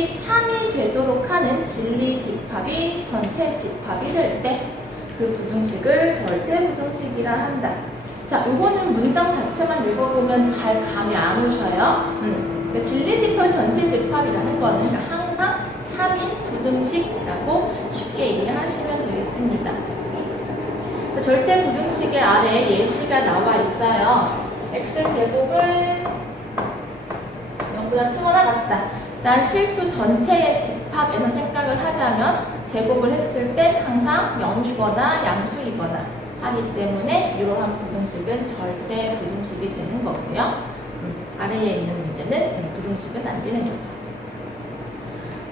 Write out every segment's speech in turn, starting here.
부등식이 참이 되도록 하는 진리 집합이 전체 집합이 될 때 그 부등식을 절대 부등식이라 한다. 자, 요거는 문장 자체만 읽어보면 잘 감이 안 오셔요. 그러니까 진리 집합 전체 집합이라는 거는 항상 참인 부등식이라고 쉽게 이해하시면 되겠습니다. 절대 부등식의 아래 예시가 나와 있어요. x제곱은 0보다 크거나 같다. 일단 실수 전체의 집합에서 생각을 하자면 제곱을 했을 때 항상 0이거나 양수이거나 하기 때문에 이러한 부등식은 절대 부등식이 되는 거고요. 아래에 있는 문제는 부등식은 안 되는 거죠.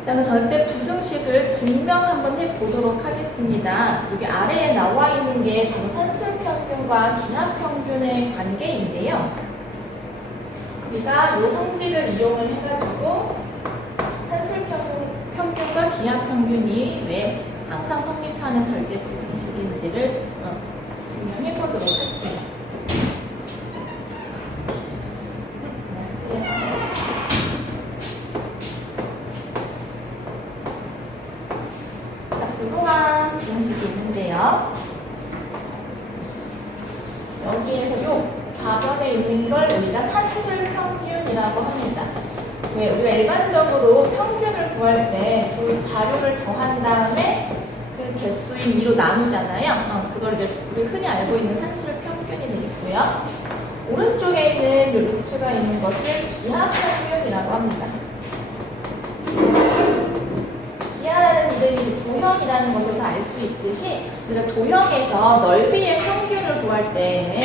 자, 그래서 절대 부등식을 증명 한번 해보도록 하겠습니다. 여기 아래에 나와 있는 게 바로 산술평균과 기하평균의 관계인데요. 우리가 이 성질을 이용을 해가지고 산술평균과 기하평균이 왜 항상 성립하는 절대 부등식인지를 증명해 보도록 할게요. 자, 이러한 부등식이 있는데요. 여기에서 요 좌변에 있는 걸 우리가 산술평균이라고 합니다. 왜 우리가 일반적으로 평균을 구할 때 두 자료를 더한 다음에 그 개수인 2로 나누잖아요. 그걸 이제 우리 흔히 알고 있는 산술 평균이 되겠고요. 오른쪽에 있는 루트가 있는 것을 기하평균이라고 합니다. 기하라는 이름이 도형이라는 것에서 알 수 있듯이 우리가 도형에서 넓이의 평균을 구할 때에는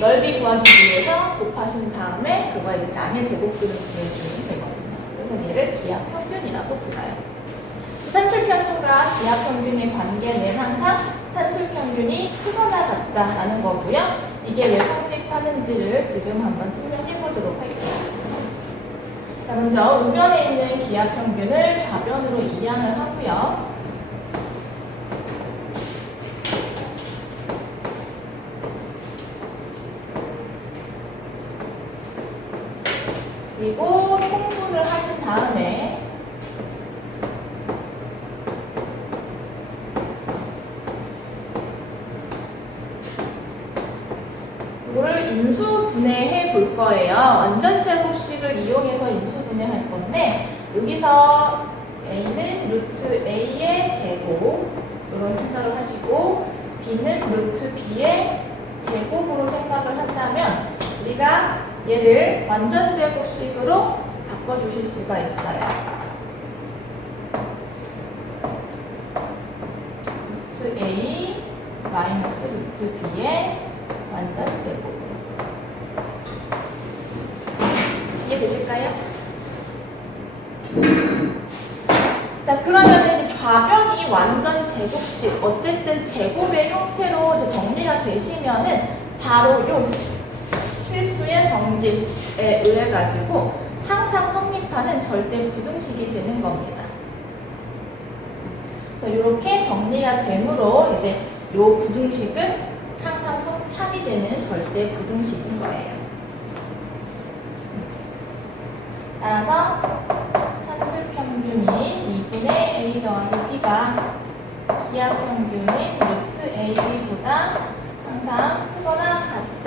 넓이 구하기 위해서 곱하신 다음에 그거에 이제 양의 제곱근을 구해주면 되거든요. 그래서 얘를 기하평균이라고 불러요. 산술평균과 기하평균의 관계는 항상 산술평균이 크거나 같다라는 거고요. 이게 왜 성립하는지를 지금 한번 증명해 보도록 할게요. 자, 먼저 우변에 있는 기하평균을 좌변으로 이항을 하고요. 그리고 통분을 하신 다음에 이거를 인수분해해 볼 거예요. 완전제곱식을 이용해서 인수분해할 건데 여기서 a는 루트 a의 제곱 이런 생각을 하시고 b는 루트 b의 제곱으로 생각을 한다면 우리가 얘를 완전제곱식으로 바꿔주실 수가 있어요. 루트 a 마이너스 루트 b의 완전제곱. 이해되실까요? 자, 그러면 이제 좌변이 완전 제곱식, 어쨌든 제곱의 형태로 이제 정리가 되시면은 바로 요 실수의 성질에 의해 가지고 항상 성립하는 절대 부등식이 되는 겁니다. 그래서 이렇게 정리가 되므로 이제 요 부등식은 항상 참이 되는 절대 부등식인 거예요. 따라서 산술평균이 2분의 a 더하기 b가 기하평균인 루트 a보다 항상 크거나 같다.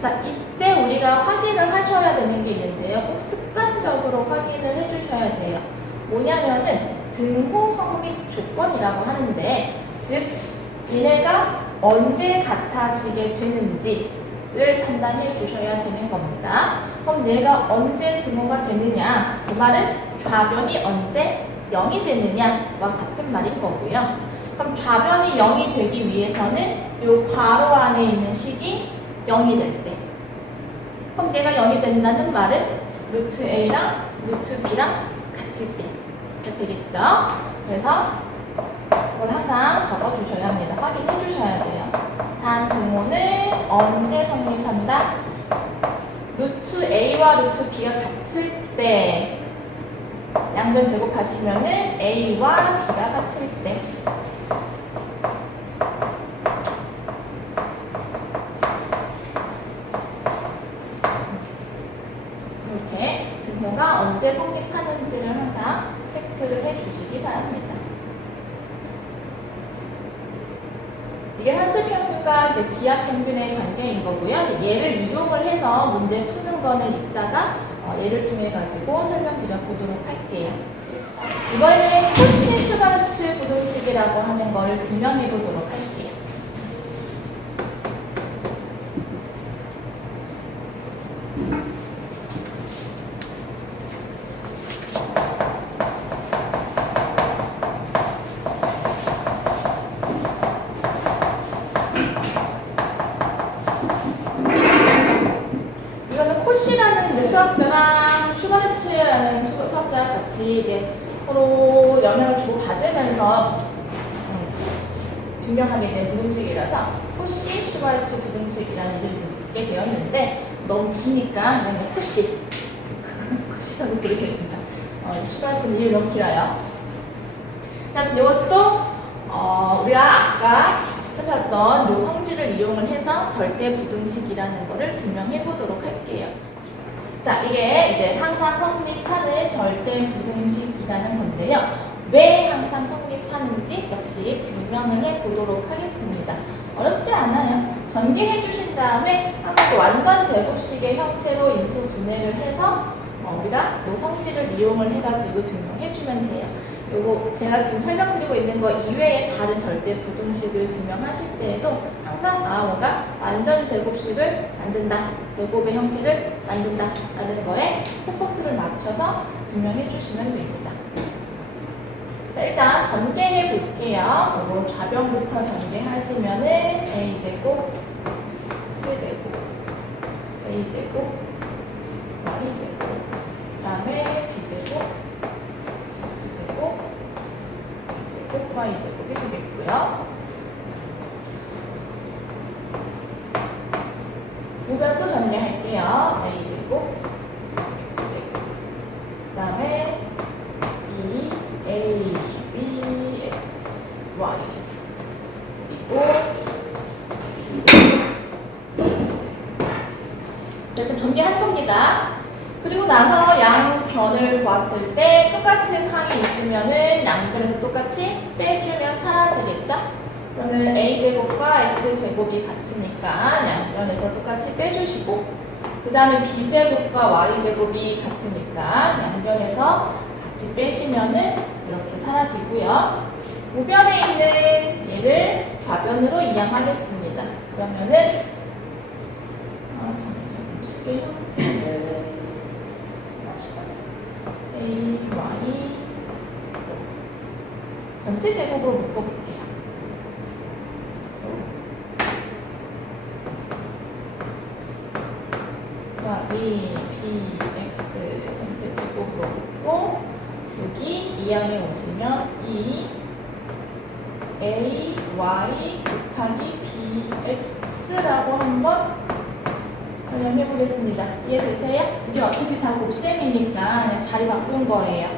자, 이때 우리가 확인을 하셔야 되는 게 있는데요. 꼭 습관적으로 확인을 해주셔야 돼요. 뭐냐면은 등호 성립 조건이라고 하는데, 즉 얘네가 언제 같아지게 되는지를 판단해 주셔야 되는 겁니다. 그럼 얘가 언제 등호가 되느냐? 그 말은 좌변이 언제 0이 되느냐와 같은 말인 거고요. 그럼 좌변이 0이 되기 위해서는 이 괄호 안에 있는 식이 0이 될 때. 그럼 얘가 0이 된다는 말은 루트 a랑 루트 b랑 같을 때. 이렇게 되겠죠? 그래서 이걸 항상 적어주셔야 합니다. 확인해 주셔야 돼요. 단 등호는 언제 성립한다? 루트 a와 루트 b가 같을 때. 양변 제곱하시면은 a와 b가 같을 때. 이렇게 등호가 언제 성립하는지를 항상 체크 체크를 해주시기 바랍니다. 이게 산술평균과 이제 기하평균의 관계인 거고요. 얘를 이용을 해서 문제 푸는 거는 이따가 예를 통해 가지고 설명드려 보도록 할게요. 이번에는 코시-슈바르츠 부등식이라고 하는 걸 증명해 보도록 할게요. 코시라는 이제 수학자랑 슈바르츠라는 수학자가 같이 이제 서로 영향을 주고받으면서 증명하게 된 부등식이라서 코시 슈바르츠 부등식이라는 이름을 붙게 되었는데 너무 기니까 그냥 코시 코시라고 부르겠습니다. 슈바르츠는 이름이 너무 길어요. 자, 이것도 우리가 아까 살폈던 요 성질을 이용을 해서 절대 부등식이라는 거를 증명해 보도록 할게요. 자, 이게 이제 항상 성립하는 절대 부등식이라는 건데요. 왜 항상 성립하는지 역시 증명을 해 보도록 하겠습니다. 어렵지 않아요. 전개해 주신 다음에 항상 완전 제곱식의 형태로 인수 분해를 해서 우리가 요 성질을 이용을 해가지고 증명해 주면 돼요. 요거 제가 지금 설명드리고 있는 거 이외에 다른 절대 부등식을 증명하실 때에도 항상 뭔가 완전 제곱식을 만든다, 제곱의 형태를 만든다 라는 거에 포커스를 맞춰서 증명해 주시면 됩니다. 자, 일단 전개해 볼게요. 요거 좌변부터 전개하시면은 a제곱, x제곱, a제곱, y제곱, 그 다음에 b제곱, x제곱, y제곱이 되겠고요. 우변도 전개할게요. a제곱, x제곱, 그 다음에 a, b, x, y, 그리고 일단 전개할 겁니다. 그리고 나서 양변을 보았을 때 똑같은 항이 있으면은 양변에서 똑같이 빼주면 사라지겠죠? 그러면 a제곱과 x제곱이 같으니까 양변에서 똑같이 빼주시고, 그 다음에 b제곱과 y제곱이 같으니까 양변에서 같이 빼시면은 이렇게 사라지고요. 우변에 있는 얘를 좌변으로 이양하겠습니다. 그러면은 조금씩의 형태를 합시다. a, y 전체 제곱으로 묶어볼게요. a, b, x 전체 제곱으로 묶고, 여기 이항에 오시면 이 a, y 곱하기 b, x라고 한번 설명해 보겠습니다. 이해되세요? 이게 어차피 다 곱셈이니까 그냥 자리 바꾼 거예요.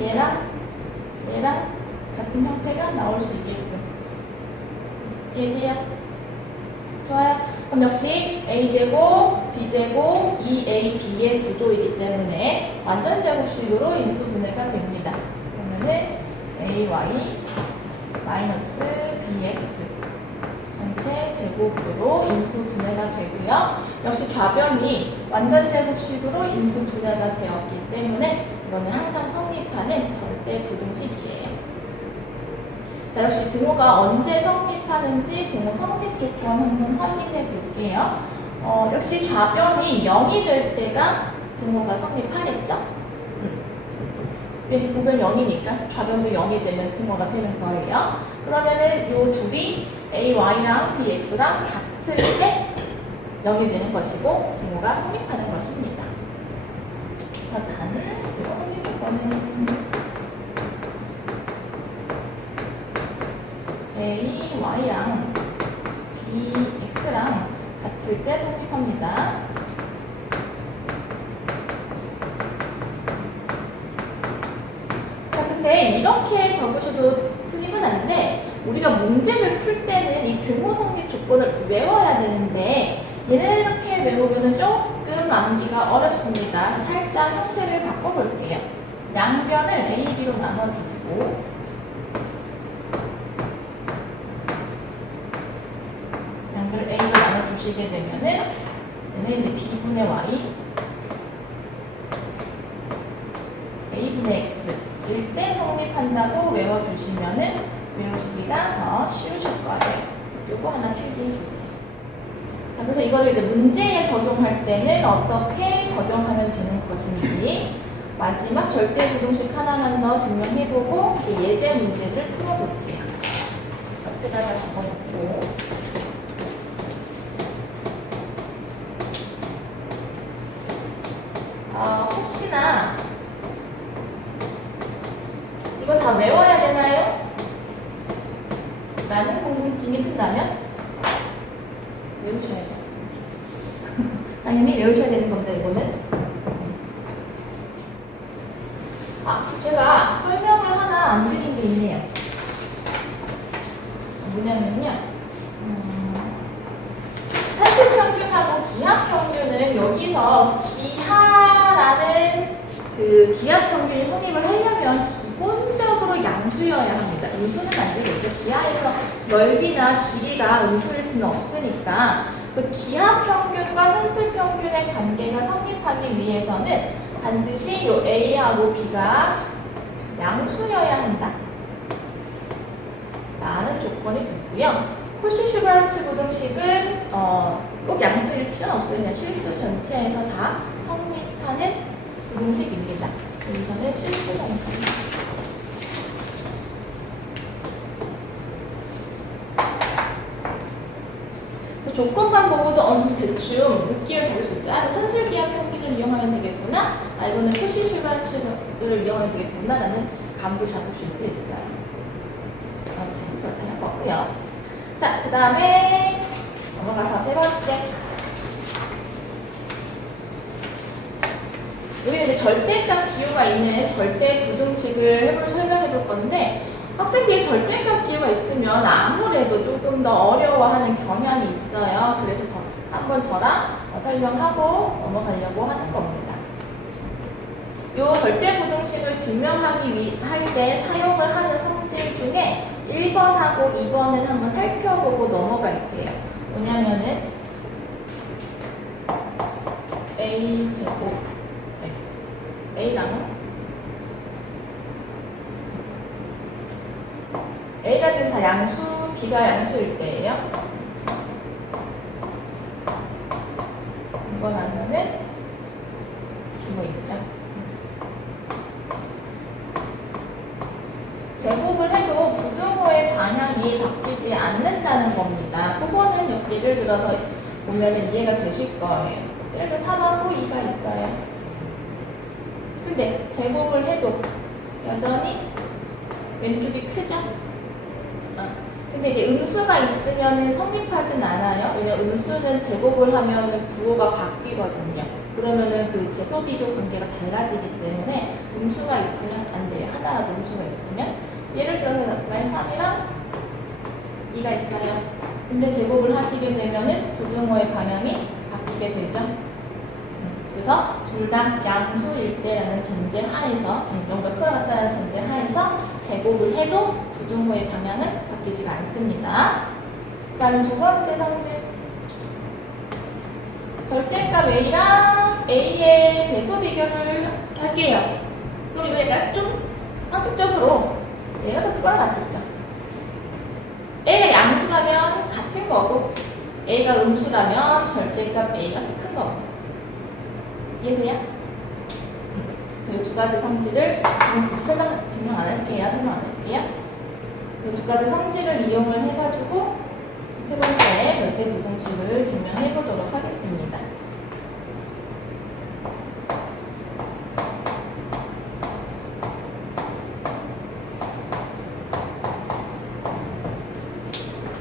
얘랑 같은 형태가 나올 수 있게끔. 이해돼요? 좋아요. 그럼 역시 a제곱, b제곱, 2ab의 구조이기 때문에 완전 제곱식으로 인수분해가 됩니다. 그러면은 ay 마이너스 bx 전체 제곱으로 인수분해가 되고요. 역시 좌변이 완전 제곱식으로 인수분해가 되었기 때문에 이거는 항상 성립하는 절대 부등식이에요. 자, 역시 등호가 언제 성립하는지 등호 성립 조건 한번 확인해 볼게요. 역시 좌변이 0이 될 때가 등호가 성립하겠죠? 왜? 우변 0이니까 좌변도 0이 되면 등호가 되는 거예요. 그러면은 요 둘이 a, y랑 b, x랑 같을 때 0이 되는 것이고 등호가 성립하는 것입니다. 자, 다는 등호 성립 조건은 a, y랑 b, x랑 같을 때 성립합니다. 자, 근데 이렇게 적으셔도 틀리면 안 돼. 우리가 문제를 풀 때는 이 등호 성립 조건을 외워야 되는데 얘는 이렇게 외우면 조금 암기가 어렵습니다. 살짝 형태를 바꿔볼게요. 양변을 A, B로 나눠주시고 양변을 A로 나눠주시게 되면은 얘는 이제 B분의 Y A분의 X일 때 성립한다고 외워주시면은 외우시기가 더 쉬우실 거예요. 요거 하나 필기해 주세요. 자, 그래서 이거를 이제 문제에 적용할 때는 어떻게 적용하면 되는 것인지 마지막 절대부등식 하나만 더 증명해보고 이제 예제 문제를 풀어볼게요. 옆에다가 적어놓고 혹시나 이거 다 외워야 되나요? 라는 궁금증이 든다면 외우셔야죠. 당연히 외우셔야 되는 겁니다, 이거는. 제가 설명을 하나 안 드린 게 있네요. 뭐냐면요. 산술평균하고 기하평균은 여기서 기하라는 그 기하평균이 성립을 하려면 기본적으로 양수여야 합니다. 음수는 안 되겠죠. 기하에서 넓이나 길이가 음수일 수는 없으니까. 그래서 기하평균과 산술평균의 관계가 성립하기 위해서는 반드시 요 A하고 B가 양수여야 한다. 라는 조건이 붙고요. 코시-슈바르츠 부등식은 꼭 양수일 필요는 없어요. 그냥 실수 전체에서 다 성립하는 부등식입니다. 여기서는 실수 전체. 조건만 보고도 어느 정도 대충 느낌을 잡을 수 있어요. 산술기하 평균을 이용하면 되겠구나. 이거는 코시-슈바르츠를 이용하면 되겠구나. 라는 감도 잡으실 수 있어요. 아무튼 그렇다는 거고요. 자, 그 다음에 넘어가서 세 번째. 여기는 이제 절대값 기호가 있는 절대 부등식을 설명해 볼 건데 학생들이 절대값 기호가 있으면 아무래도 조금 더 어려워하는 경향이 있어요. 그래서 한번 저랑 설명하고 넘어가려고 하는 겁니다. 이 절대 부등식을 증명하기 할 때 사용을 하는 성질 중에 1번하고 2번은 한번 살펴보고 넘어갈게요. 뭐냐면은 A제곱 A랑 A가 지금 다 양수, B가 양수일 때예요. 이건 아니면은 이거 있죠. 제곱을 해도 부등호의 방향이 바뀌지 않는다는 겁니다. 그거는 예를 들어서 보면 이해가 되실 거예요. 예를 들어 3하고 2가 있어요. 근데 제곱을 해도 여전히 왼쪽이 크죠? 근데 이제 음수가 있으면 성립하진 않아요. 왜냐면 음수는 제곱을 하면 부호가 바뀌거든요. 그러면은 그 대소비교 관계가 달라지기 때문에 음수가 있으면 안 돼요. 하나라도 음수가 있으면. 예를 들어서 말 3이랑 2가 있어요. 근데 제곱을 하시게 되면은 부등호의 방향이 바뀌게 되죠. 그래서 둘 다 양수일 때라는 전제 하에서, 뭔가 크러갔다는 전제 하에서 제곱을 해도 부등호의 방향은 바뀌지가 않습니다. 그 다음에 두 번째 성질. 절대값 A랑 A의 대소 비교를 할게요. 그럼 이거 약간 좀 상식적으로 얘가 더 크거나 같겠죠. A가 양수라면 같은 거고 A가 음수라면 절대값 A가 더 큰 거고. 이해되세요? 이 두 가지 성질을 증명 안 할게요. 설명 안 할게요. 이 두 가지 성질을 이용을 해가지고 세 번째 절대 부등식을 증명해 보도록 하겠습니다.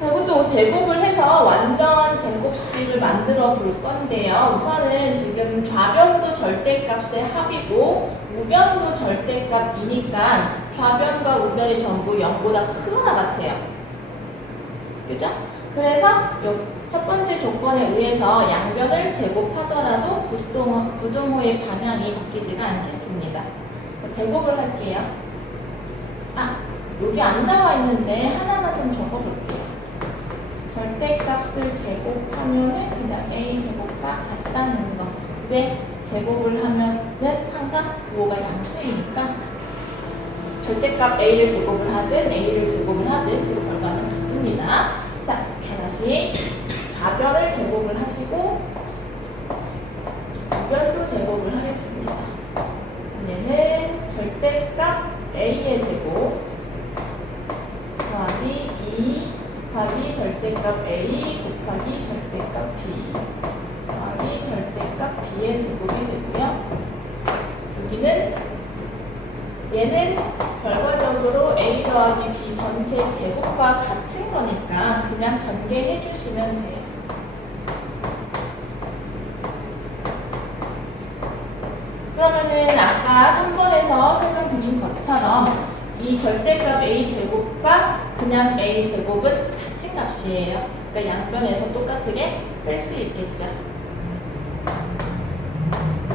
이것도 제곱을 해서 완전 제곱식을 만들어 볼 건데요. 우선은 지금 좌변도 절대값의 합이고 우변도 절대값이니까 좌변과 우변이 전부 0보다 크거나 같아요. 그죠? 그래서 첫 번째 조건에 의해서 양변을 제곱하더라도 부등호의 방향이 바뀌지가 않겠습니다. 제곱을 할게요. 아, 여기 안 나와 있는데 하나만 좀 적어볼게요. 절대값을 제곱하면은 그냥 a 제곱과 같다는 거. 왜? 제곱을 하면은 항상 부호가 양수이니까 절대값 a를 제곱을 하든 a를 제곱을 하든 그 결과는 같습니다. 자, 다시 좌변을 제곱을 하시고 우변도 제곱을 하겠습니다. 얘는 절대값 a의 제곱 더하기 2 곱하기 절대값 a 곱하기 절대값 b 더하기 절대값 b의 제곱이 되고요. 여기는 얘는 결과적으로 a 더하기 b 전체 제곱과 같은 거니까 그냥 전개해 주시면 돼요. 그러면은 아까 3번에서 설명드린 것처럼 이 절대값 a 제곱과 그냥 a 제곱은 같은 값이에요. 그러니까 양변에서 똑같게 뺄 수 있겠죠.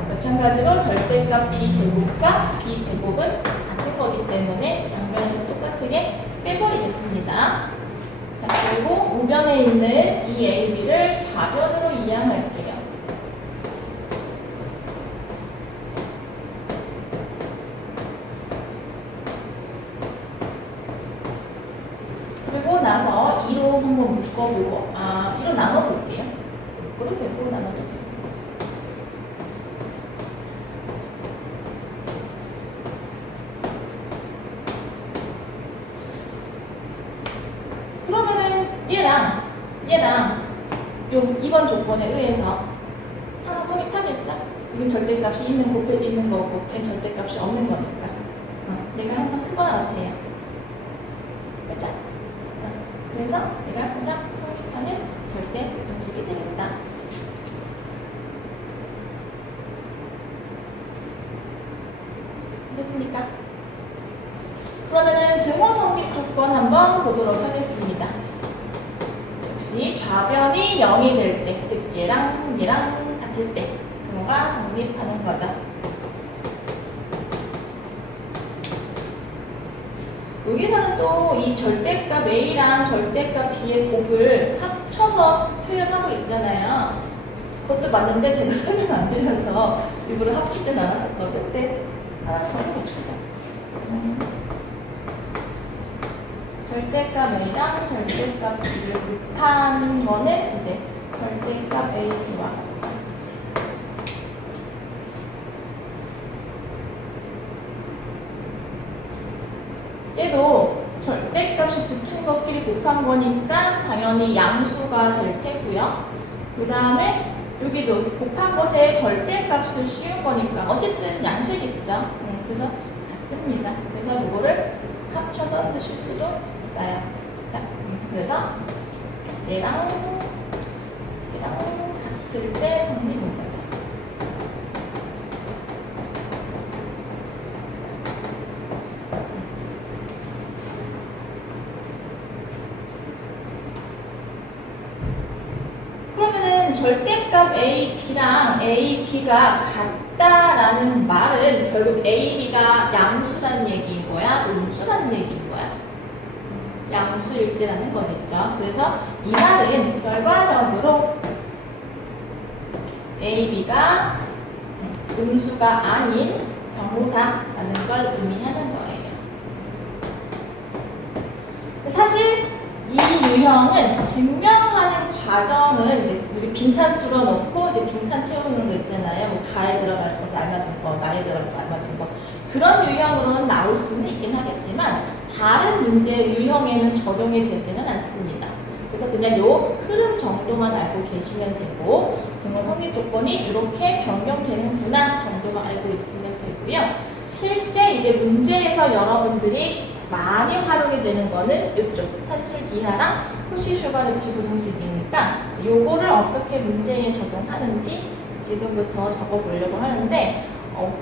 마찬가지로 절대값 b 제곱과 b 제곱은 같은 거기 때문에 양변에서 똑같게 빼버리겠습니다. 자, 그리고 우변에 있는 이 a, b를 좌변으로 이항할게요. 그리고 나서 2로 한번 묶어보고, 2로 나눠볼게요. 묶어도 되고, 나눠도 되고. 그러면은 얘랑 요 2번 조건에 의해서 하나 성립하겠죠? 이건 절대값이 있는 곱해 있는 거고, 걔 절대값이 없는 거니까. 내가 항상 크거나 같아요. 그죠? 그래서 내가 항상 성립하는 절대 공식이 되겠다. 됐습니까? 그러면은 등호 성립 조건 한번 보도록 하겠습니다. 역시 좌변이 0이 될 때, 즉 얘랑 같을 때 등호가 성립하는 거죠. 여기서는 또 이 절대값 a랑 절대값 b의 곱을 합쳐서 표현하고 있잖아요. 그것도 맞는데 제가 설명 안 드려서 일부러 합치진 않았었거든. 근데 하나 더 해봅시다. 절대값 a랑 절대값 b를 곱한 거는 이제 절대값 a, b와 같다. 얘도 절대값이 붙인 것끼리 곱한 거니까 당연히 양수가 될 테고요. 그 다음에 여기도 곱한 것에 절대값을 씌운 거니까 어쨌든 양수겠죠. 그래서 같습니다. 그래서 이거를 합쳐서 쓰실 수도 있어요. 자, 그래서 얘랑 같을 때 성립인 거죠. 그러면은 절대값 a, b랑 a, b가 같다라는 말은 결국 a, b가 양수라는 얘기인 거야? 음수라는 얘기인 거야? 양수일 때라는 거겠죠. 그래서 이 말은 결과적으로 a, b가 음수가 아닌 경우다라는 걸 의미하는 거예요. 사실 이 유형은 증명하는 과정은 우리 빈칸 뚫어놓고 이제 빈칸 채우는 거 있잖아요. 뭐 가에 들어갈 것을 알맞은 거, 나에 들어갈 거 알맞은 거. 그런 유형으로는 나올 수는 있긴 하겠지만 다른 문제 유형에는 적용이 되지는 않습니다. 그래서 그냥 요 흐름 정도만 알고 계시면 되고 등호 성립 조건이 이렇게 변경되는구나 정도만 알고 있으면 되고요. 실제 이제 문제에서 여러분들이 많이 활용이 되는 거는 이쪽 산술기하랑 호시슈바르치 부등식이니까 요거를 어떻게 문제에 적용하는지 지금부터 적어보려고 하는데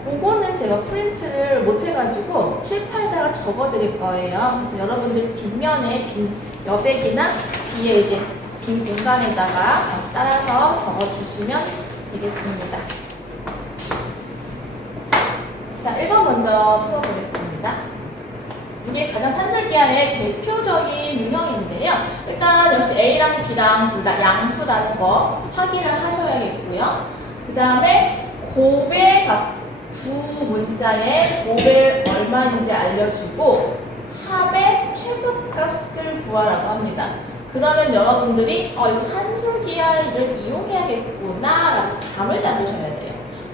그거는 제가 프린트를 못 해가지고 칠판에다가 적어드릴 거예요. 그래서 여러분들 뒷면에 빈 여백이나 뒤에 이제 빈 공간에다가 따라서 적어주시면 되겠습니다. 자, 자, 1번 먼저 풀어보겠습니다. 이게 가장 산술기하의 대표적인 유형인데요. 일단 역시 A랑 B랑 둘 다 양수라는 거 확인을 하셔야겠고요. 그 다음에 곱의 두 문자의 곱의 얼마인지 알려주고 합의 최소값을 구하라고 합니다. 그러면 여러분들이 이거 산술기하를 이용해야겠구나 라고 감을 잡으셔야 돼요.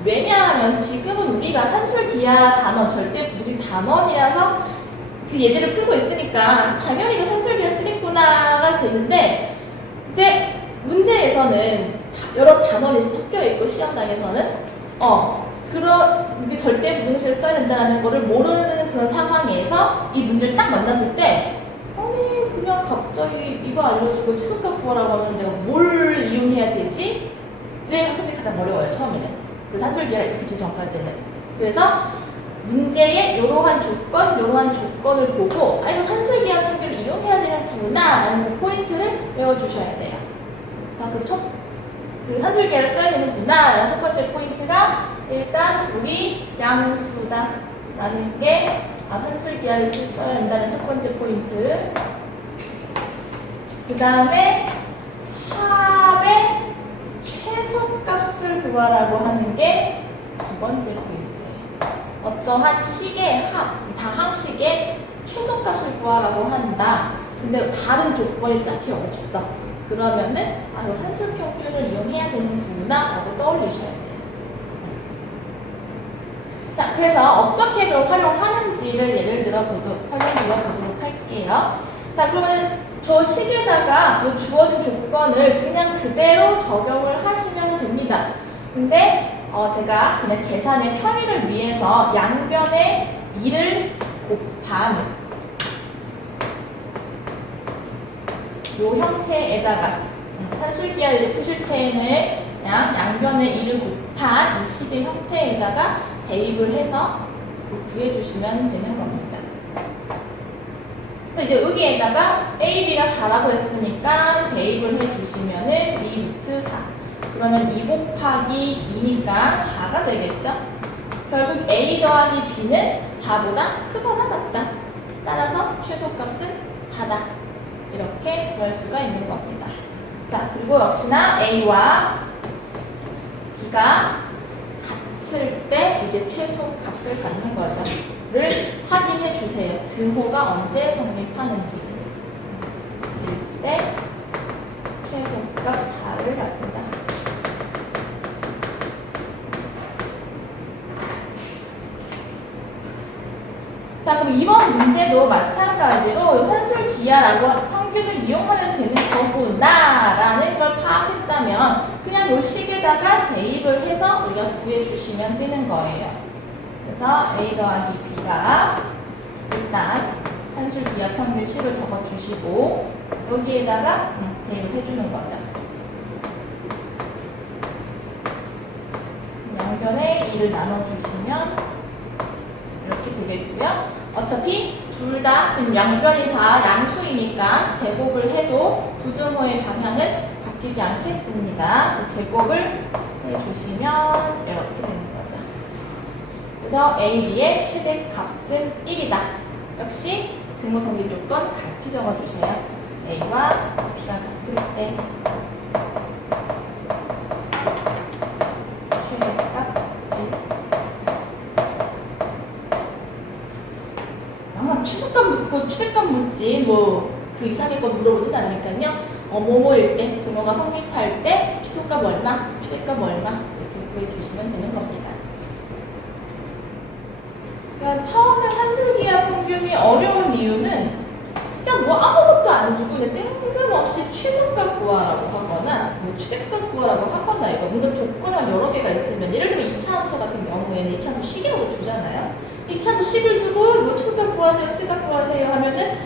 왜냐하면 지금은 우리가 산술기하 단원, 절대 부등식 단원이라서 그 예제를 풀고 있으니까 당연히 이거 산술기하 쓰겠구나가 되는데, 이제 문제에서는 여러 단원이 섞여 있고 시험장에서는 이게 절대 부등식을 써야 된다는 거를 모르는 그런 상황에서 이 문제를 딱 만났을 때 아니 그냥 갑자기 이거 알려주고 최소값 구하라고 하면 내가 뭘 이용해야 되지? 를 학생들이 가장 어려워요. 처음에는 그 산술기하가 익숙해지기 전까지는. 그래서 문제에 이러한 조건을 보고 이거 산술기하 평균을 이용해야 되는구나 라는 그 포인트를 외워주셔야 돼요. 그래서 그 산술기하를 써야 되는구나 라는 첫 번째 포인트가 일단 둘이 양수다 라는 게 산술기하를 써야 한다는 첫 번째 포인트. 그 다음에 합의 최소값을 구하라고 하는 게 두 번째 포인트예요. 어떠한 식의 다항식의 최소값을 구하라고 한다. 근데 다른 조건이 딱히 없어. 그러면은 이거 산술평균을 이용해야 되는구나 라고 떠올리셔야 돼요. 자, 그래서 어떻게 그걸 활용하는지를 예를 들어 설명드려 보도록 할게요. 자, 그러면 저 식에다가 주어진 조건을 그냥 그대로 적용을 하시면 됩니다. 근데 제가 그냥 계산의 편의를 위해서 양변에 2를 곱한 요 형태에다가 산술기하를 푸실 때는 그냥 양변에 2를 곱한 이 식의 형태에다가 대입을 해서 구해주시면 되는 겁니다. 이제 여기에다가 A, B가 4라고 했으니까 대입을 해주시면은 2 루트 4. 그러면 2 곱하기 2니까 4가 되겠죠? 결국 A 더하기 B는 4보다 크거나 같다. 따라서 최소값은 4다. 이렇게 구할 수가 있는 겁니다. 자, 그리고 역시나 A와 B가 같을 때 이제 최소값을 갖는 거죠. 를 확인해 주세요. 등호가 언제 성립하는지. 이때 최소값 4를 가진다. 자, 그럼 이번 문제도 마찬가지로 산술기하라고 평균을 이용하면 되는 거구나 라는 걸 파악했다면 그냥 이 식에다가 대입을 해서 우리가 구해주시면 되는 거예요. 그래서 A 더하기 B가 일단 산술기하 평균 식을 적어주시고 여기에다가 대입을 해주는 거죠. 양변에 2를 나눠주시면 이렇게 되겠고요. 어차피 둘 다 지금 양변이 다 양수이니까 제곱을 해도 부등호의 방향은 바뀌지 않겠습니다. 그래서 제곱을 해주시면 이렇게 되는 거죠. 그래서 A, B의 최대값은 1이다. 역시 등호 성립 조건 같이 적어주세요. A와 B가 같을 때 최대값 1. 최소값 묻고 최대값 묻지 그 이상의 거 물어보지도 않으니까요. 뭐뭐일 때 등호가 성립할 때 최소값 얼마, 최대값 얼마 이렇게 구해주시면 되는 겁니다. 그러니까 처음에 산술기하 평균이 어려운 이유는 진짜 아무것도 안 주고 그냥 뜬금없이 최소값 구하라고 하거나 최대값 구하라고 하거나 이거 뭔가 조건이 여러 개가 있으면 예를 들어 2차 함수 같은 경우에는 2차 함수 식이라고 주잖아요. 2차도 식을 주고 최소값 구하세요, 최대값 구하세요 하면은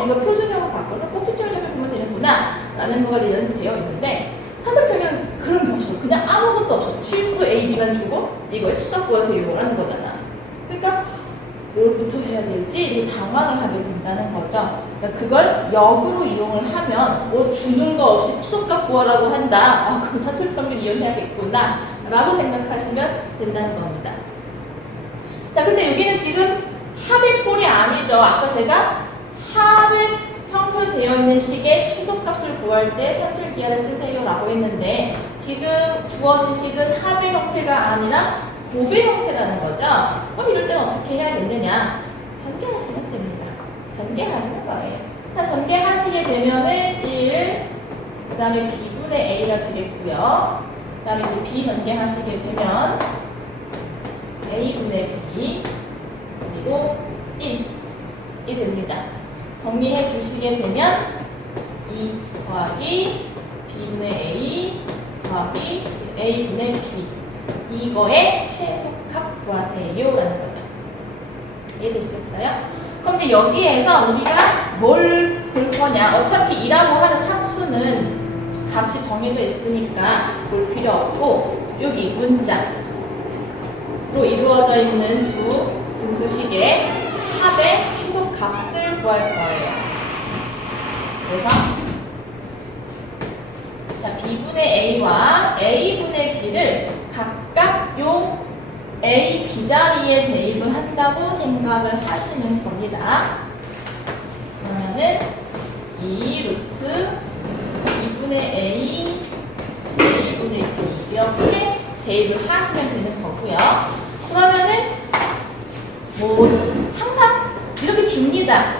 우리가 표준형으로 바꿔서 꼭지점을 잡아보면 되는구나 라는 거가 이제 연습되어 있는데 산술평균은 그런 게 없어. 그냥 아무것도 없어. 실수 A, B만 주고 이거에 최소값 구하세요 라는 거잖아. 그러니까 뭘부터 해야 될지 당황을 하게 된다는 거죠. 그러니까 그걸 역으로 이용을 하면 주는 거 없이 최소값 구하라고 한다. 그럼 산술평균 이용해야겠구나 라고 생각하시면 된다는 겁니다. 자, 근데 여기는 지금 합의꼴이 아니죠. 아까 제가 합의 형태로 되어 있는 식의 최소값을 구할 때 산술기하를 쓰세요 라고 했는데 지금 주어진 식은 합의 형태가 아니라 곱의 형태라는 거죠. 그럼 이럴 때는 어떻게 해야겠느냐? 전개하시면 됩니다. 전개하시는 거예요. 자, 전개하시게 되면은 1, 그 다음에 b분의 a가 되겠고요. 그 다음에 이제 b 전개하시게 되면 a분의 b 그리고 1이 됩니다. 정리해 주시게 되면 2 더하기 b분의 a 더하기 a분의 b 이거의 최소값 구하세요 라는 거죠. 이해되시겠어요? 그럼 이제 여기에서 우리가 뭘 볼 거냐? 어차피 2라고 하는 상수는 값이 정해져 있으니까 볼 필요 없고 여기 문자로 이루어져 있는 두 분수식의 합의 최소값을 구할 거예요. 그래서 자, b분의 a와 a분의 b를 각각 요 a, b 자리에 대입을 한다고 생각을 하시는 겁니다. 그러면은 2 루트 2분의 a, a분의 b 이렇게 대입을 하시면 되는 거고요. 그러면은 뭐 항상 이렇게 줍니다.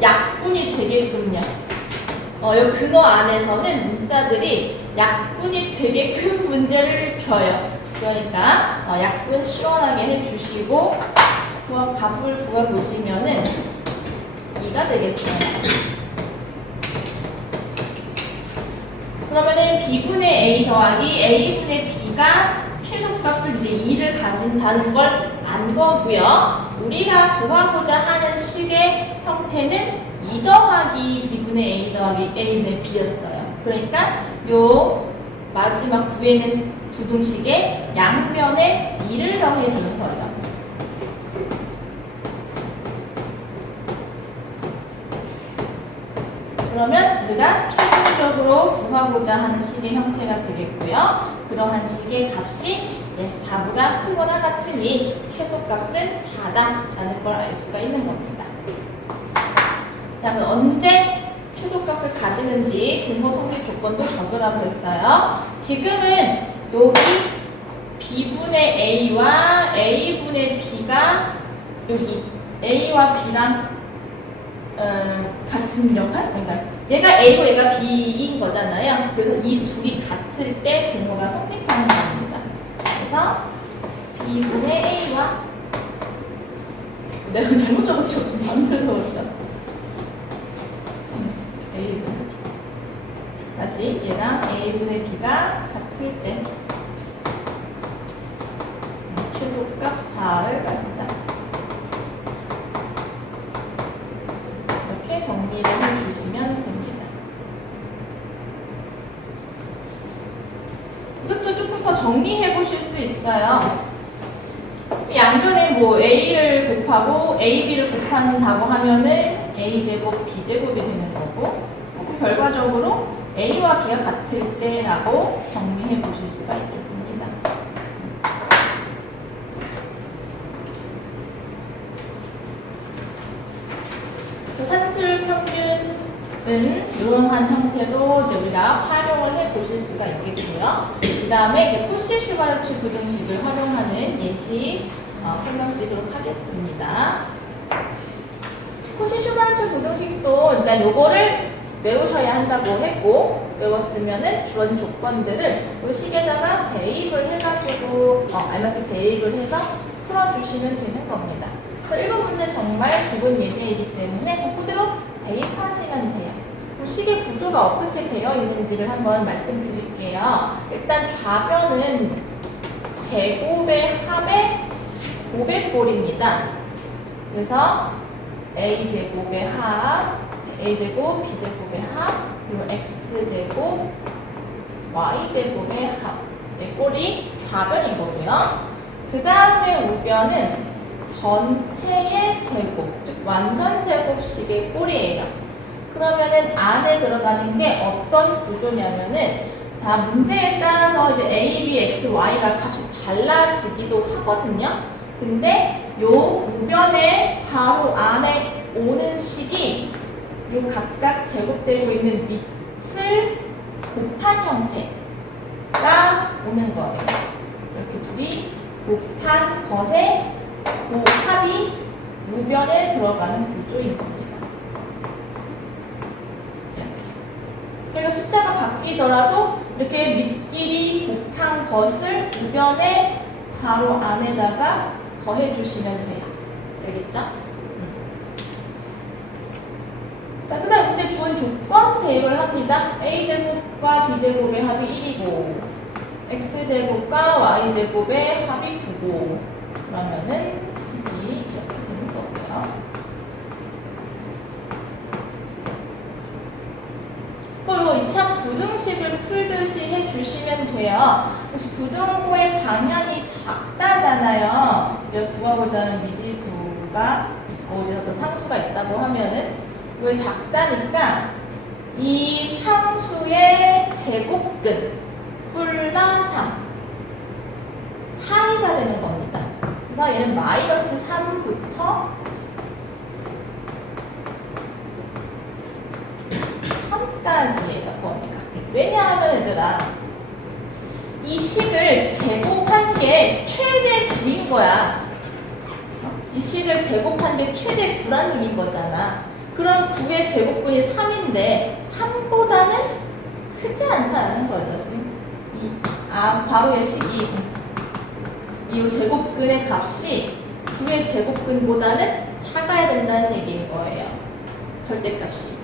약분이 되게끔요. 요 근어 안에서는 문자들이 약분이 되게끔 문제를 줘요. 그러니까 약분 시원하게 해주시고 값을 구해보시면은 2가 되겠어요. 그러면은 b분의 a 더하기 a분의 b가 최소값을 이제 2를 가진다는 걸 안 거고요. 우리가 구하고자 하는 식의 형태는 2 더하기 b분의 a 더하기 a분의 b였어요. 그러니까 요 마지막 구에는 부등식의 양면에 2를 더해주는 거죠. 그러면 우리가 최종적으로 구하고자 하는 식의 형태가 되겠고요. 그러한 식의 값이 4보다 크거나 같으니 최소값은 4다라는 걸 알 수가 있는 겁니다. 자, 그럼 언제 최소값을 가지는지 증거 성립 조건도 적으라고 했어요. 지금은 여기 b분의 a와 a분의 b가 여기 a와 b랑 같은 역할? 그러니까 얘가 a고 얘가 b인 거잖아요. 그래서 이 둘이 같을 때 등호가 성립하는 겁니다. 그래서 b분의 a와 내가 잘못 적었죠? 마음대로 적었죠? a분의 b 다시 얘랑 a분의 b가 같을 때 최소값 4를 가진다. 이렇게 정리를 해주시면 됩니다. 이것도 조금 더 정리해 보실 수 있어요. 양변에 뭐 a를 곱하고 ab를 곱한다고 하면은 a제곱 b제곱이 되는 거고 결과적으로 a와 b가 같을 때라고 정리해 보실 수가 있겠습니다. 산술 평균은 이러한 형태로 이제 우리가 활용을 해 보실 수가 있겠고요. 그 다음에 코시-슈바르츠 부등식을 활용하는 예시 설명드리도록 하겠습니다. 코시-슈바르츠 부등식도 일단 요거를 외우셔야 한다고 했고 외웠으면은 주어진 조건들을 이 식에다가 대입을 해가지고 알맞게 대입을 해서 풀어주시면 되는 겁니다. 그래서 1번 문제는 정말 기본 예제이기 때문에 그대로 대입하시면 돼요. 그럼 식의 구조가 어떻게 되어 있는지를 한번 말씀드릴게요. 일단 좌변은 제곱의 합의 곱의꼴입니다. 그래서 a제곱의 합, a제곱, b제곱의 합, 그리고 x제곱, y제곱의 합의 꼴이 좌변인 거고요. 그 다음에 우변은 전체의 제곱, 즉 완전 제곱식의 꼴이에요. 그러면은 안에 들어가는 게 어떤 구조냐면은 자, 문제에 따라서 이제 a, b, x, y가 값이 달라지기도 하거든요. 근데 요 우변의 괄호 안에 오는 식이 요 각각 제곱되고 있는 밑을 곱한 형태가 오는 거예요. 이렇게 둘이 곱한 것에 곱합이 우변에 들어가는 구조인 겁니다. 그래서 숫자가 바뀌더라도 이렇게 밑끼리 곱한 것을 우변의 괄호 안에다가 더해주시면 돼요. 알겠죠? 자, 그 다음 문제 주은 조건 대입을 합니다. a제곱과 b제곱의 합이 1이고 x제곱과 y제곱의 합이 9고 그러면은 12 이렇게 되는 거고요. 그리고 2차 부등식을 풀듯이 해주시면 돼요. 혹시 부등호의 방향이 작다잖아요. 이걸 구하고자 하는 미지수가 있고 이제 어떤 상수가 있다고 하면은 이걸 작다니까 이 상수의 제곱근 플러스 3 사이가 되는 겁니다. 그래서 얘는 마이너스 3부터 3까지예요, 범위가. 왜냐하면 얘들아, 이 식을 제곱한 게 최대 부인 거야. 이 식을 제곱한 게 최대 부란 의미인 거잖아. 그럼 9의 제곱근이 3인데 3보다는 크지 않다는 거죠. 지금 괄호의 식이 이 제곱근의 값이 9의 제곱근보다는 작아야 된다는 얘기인 거예요. 절대값이.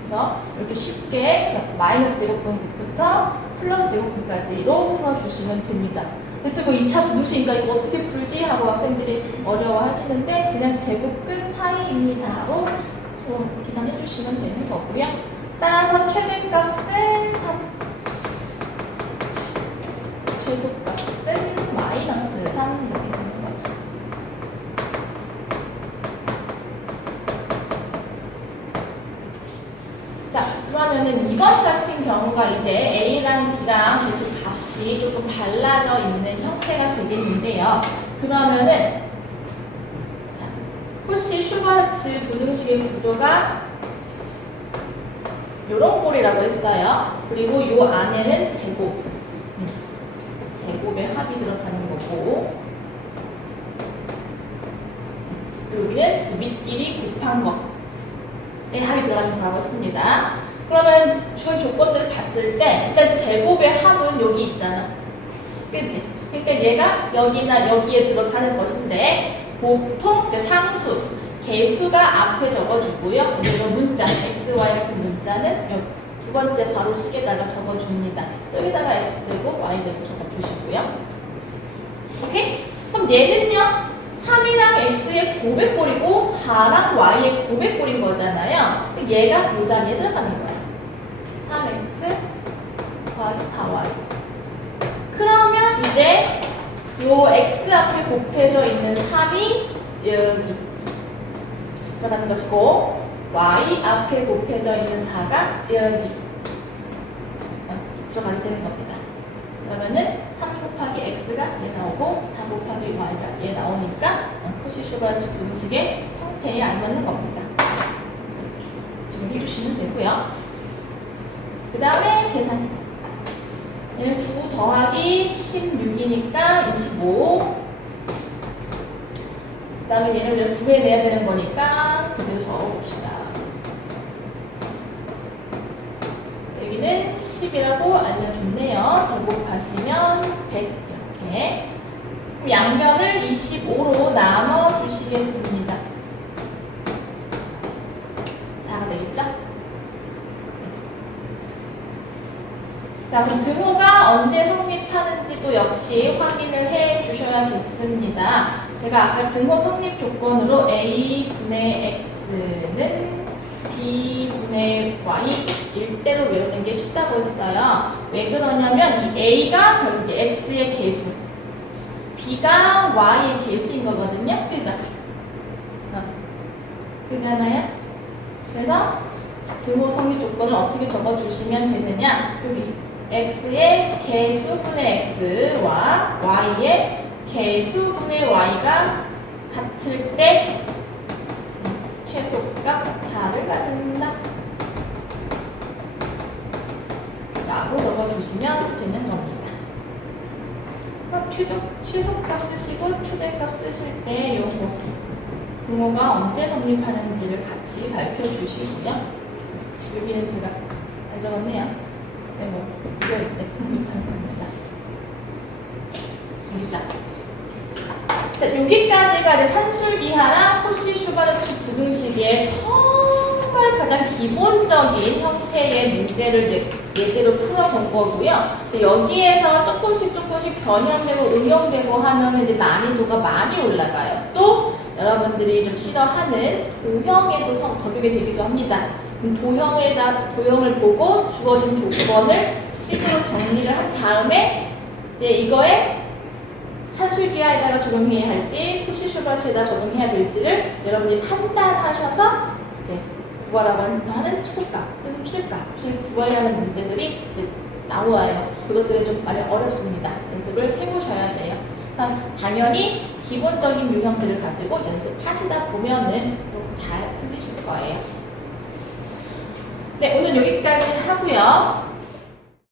그래서 이렇게 쉽게 마이너스 제곱근부터 플러스 제곱근까지로 풀어주시면 됩니다. 또 이거 2차 부등식이니까 이거 어떻게 풀지? 하고 학생들이 어려워하시는데 그냥 제곱근 사이입니다로 계산해 주시면 되는 거고요. 따라서 최대값은 3, 최소값은 마이너스 3 이렇게 되는 거죠. 자, 그러면은 이번 같은 경우가 이제 A랑 B랑 이렇게 값이 조금 달라져 있는 형태가 되겠는데요. 그러면은 자, 코시-슈바르츠 부등식의 구조가 요런 꼴이라고 했어요. 그리고 요 안에는 제곱의 합이 들어가는 거고 여기는 그 밑끼리 곱한 거의 합이 들어가는 거라고 했습니다. 그러면 주은 조건들을 봤을 때 일단 제곱의 합은 여기 있잖아. 그치? 그러니까 얘가 여기나 여기에 들어가는 것인데 보통 이제 상수, 개수가 앞에 적어주고요. 이제 문자, x, y 같은 문자는 여기 두 번째 바로 식에다가 적어줍니다. 여기다가 x제곱, y제곱 적어주시고요. 오케이? 그럼 얘는요. 3이랑 x의 곱액꼴이고 4랑 y의 곱액꼴인 거잖아요. 얘가 요 자리에 들어가는 거야. 3x 더하기 4y. 그러면 이제 요 x 앞에 곱해져 있는 3이 여기 들어가는 것이고 y 앞에 곱해져 있는 4가 여기 들어가게 되는 겁니다. 그러면은 3 곱하기 x가 얘 나오고 4 곱하기 y가 얘 나오니까 코시-슈바르츠 부등식의 형태에 알맞는 겁니다. 이렇게 해주시면 되고요. 그 다음에 계산. 얘는 9 더하기 16이니까 25. 그 다음에 얘를 구해내야 되는 거니까 그대로 적어봅시다. 여기는 10이라고 알려줬네요. 제곱하시면 100 이렇게. 그럼 양변을 25로 나눠주시겠습니다. 4가 되겠죠? 자, 그럼 등호가 언제 성립하는지도 역시 확인을 해 주셔야겠습니다. 제가 아까 등호 성립 조건으로 A분의 X는 B분의 Y일 대로 외우는 게 쉽다고 했어요. 왜 그러냐면 이 A가 결국 이제 X의 개수, B가 Y의 개수인 거거든요. 그죠? 그잖아요? 그래서 등호 성립 조건을 어떻게 적어주시면 되느냐? 여기 X의 개수분의 X와 Y의 개수분의 Y가 같을 때 최소값 4를 가진다 라고 적어주시면 되는 겁니다. 그래서 최소값 쓰시고 최대값 쓰실 때 요거 등호가 언제 성립하는지를 같이 밝혀주시고요. 여기는 제가 안 적었네요. 네, 뭐 이거 이때 성립하는 겁니다. 자, 여기까지가 이제 산술기하나 코시-슈바르츠 부등식의 정말 가장 기본적인 형태의 문제를 예제로 풀어본 거고요. 여기에서 조금씩 변형되고 응용되고 하면 이제 난이도가 많이 올라가요. 또 여러분들이 좀 싫어하는 도형에도 적용이 되기도 합니다. 도형을 보고 주어진 조건을 식으로 정리를 한 다음에 이제 이거에 산술기하에다가 적용해야 할지 코시-슈바르츠에다 적용해야 될지를 여러분이 판단하셔서 이제 구하라고 하는 최소값 또는 최대값을 구해야 하는 문제들이 나와요. 그것들은 좀 많이 어렵습니다. 연습을 해보셔야 돼요. 당연히 기본적인 유형들을 가지고 연습하시다 보면은 또 잘 풀리실 거예요. 네, 오늘 여기까지 하고요.